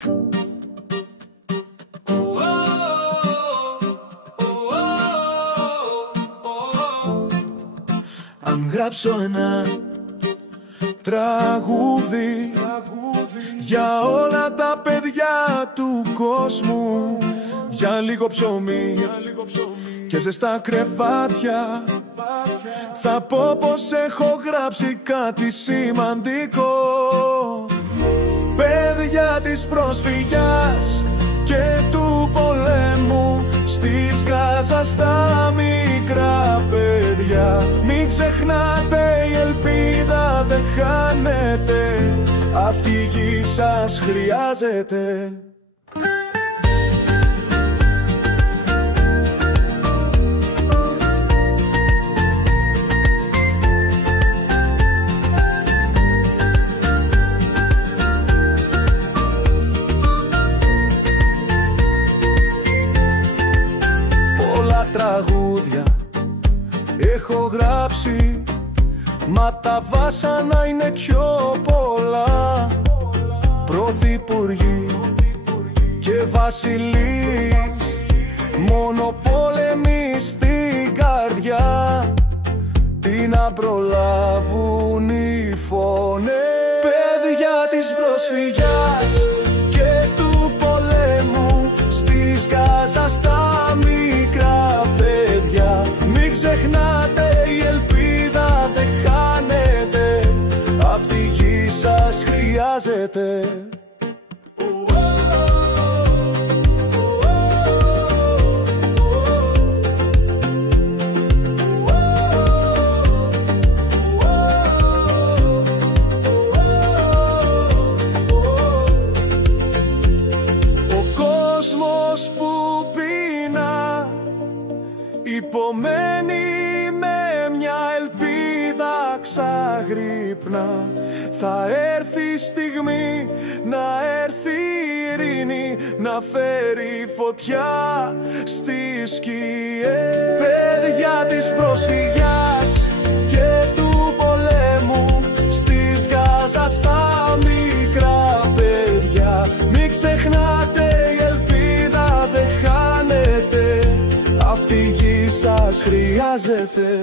Αν γράψω ένα τραγούδι για όλα τα παιδιά του κόσμου, για λίγο ψωμί και ζεστά κρεβάτια, θα πω πως έχω γράψει κάτι σημαντικό. Παιδιά της προσφυγιάς και του πολέμου, στις Γάζα στα μικρά παιδιά. Μην ξεχνάτε, η ελπίδα δεν χάνεται, αυτή η γη σας χρειάζεται. Τραγούδια έχω γράψει, μα τα βάσανα είναι πιο πολλά. Πρωθυπουργοί και βασιλείς, μόνο πόλεμοι στην καρδιά, τι να προλάβουν οι φωνές. Παιδιά της προσφυγιάς και του πολέμου, στις Γάζα στα μικρά παιδιά. Μην ξεχνάτε, η ελπίδα δεν χάνεται, αυτή η γη σας χρειάζεται. Υπομένει με μια ελπίδα ξαγρύπνα, θα έρθει η στιγμή, να έρθει η ειρήνη, να φέρει φωτιά στις σκιές. Παιδιά της προσφυγιάς και του πολέμου, στις Γάζα στα μικρά παιδιά. Μην ξεχνάτε, η ελπίδα δεν χάνεται, αυτή η γη σας χρειάζεται.